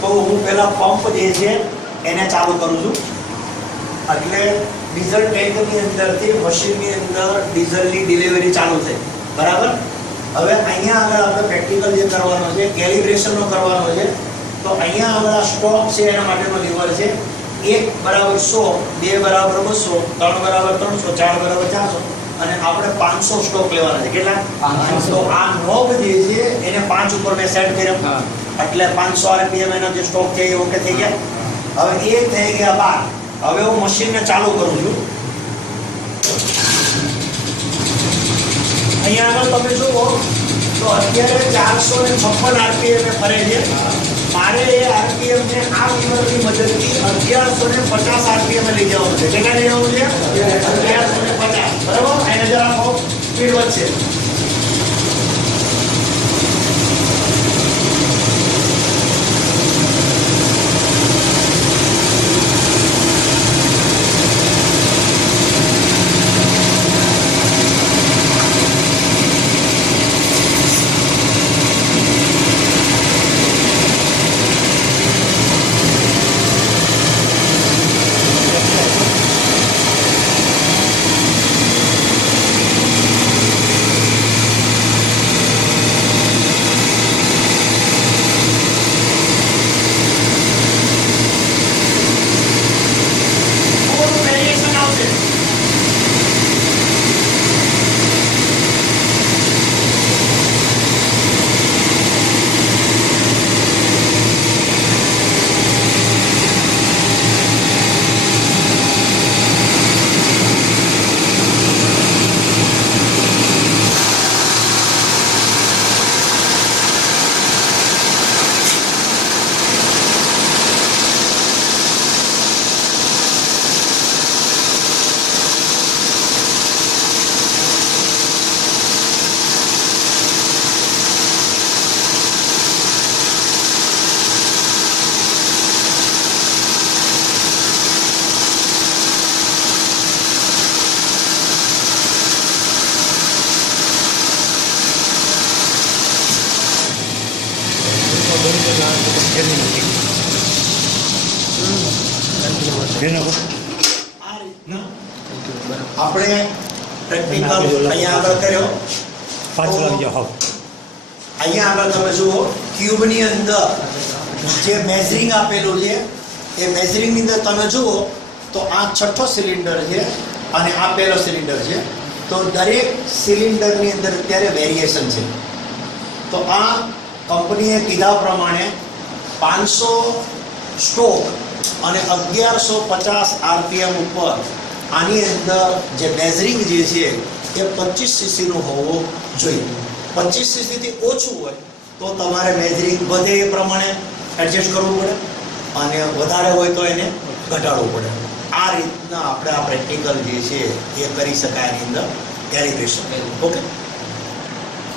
તો હું પહેલા પંપ જે છે એને ચાલુ કરું છું, એટલે ડીઝલ ટેન્કની અંદરથી મશીનની અંદર ડીઝલની ડિલિવરી ચાલુ થઈ, બરાબર. હવે અહીંયા આગળ આપણે પ્રેક્ટિકલ જે કરવાનો છે, કેલિબ્રેશનનો કરવાનો છે. તો અહીંયા આગળ આ સ્ટોક છે એના માટેનો લીવર છે. 1 બરાબર 100, 2 બરાબર 200, 3 બરાબર 300, 4 બરાબર 400 અને આપણે 500 સ્ટોક લેવાના છે. કેટલા? 500. તો આ નોબ જે છે એને 5 ઉપર મેં સેટ કર્યો, એટલે 500 આરપીએમ એનો જે સ્ટોક છે એ ઓકે થઈ ગયા. હવે એ થઈ ગયા 12. હવે હું મશીનને ચાલુ કરું છું. અહીંયા આગળ તમે જુઓ તો અત્યારે 456 આરપીએમ ફરે છે. મારે એ આરપીએમ ને આ લીવરની મદદથી 1150 આરપીએમ લઈ જવાનું છે. કેટલા લઈ જવાનું છે? 1150. બરાબર. એને જરા સ્પીડ વધશે. આપણે પ્રેક્ટિકલ અહીંયા આગળ કર્યો. અહીંયા આગળ તમે જુઓ ક્યુબની અંદર જે મેઝરિંગ આપેલું છે એ મેઝરિંગની અંદર તમે જુઓ તો આ 6થો સિલિન્ડર છે અને આ પહેલો સિલિન્ડર છે. તો દરેક સિલિન્ડરની અંદર અત્યારે વેરિએશન છે. તો આ કંપનીએ કીધા પ્રમાણે 500 સ્ટોક અને 1150 આરપીએમ ઉપર આની અંદર જે મેઝરિંગ જે છે એ 25 સીસીનું હોવું જોઈએ. 25 સીસીથી ઓછું હોય તો તમારે મેઝરિંગ વધે એ પ્રમાણે એડજસ્ટ કરવું પડે અને વધારે હોય તો એને ઘટાડવું પડે. આ રીતના આપણે આ પ્રેક્ટિકલ જે છે એ કરી શકાય એની અંદર કેલિબ્રેશન. ઓકે.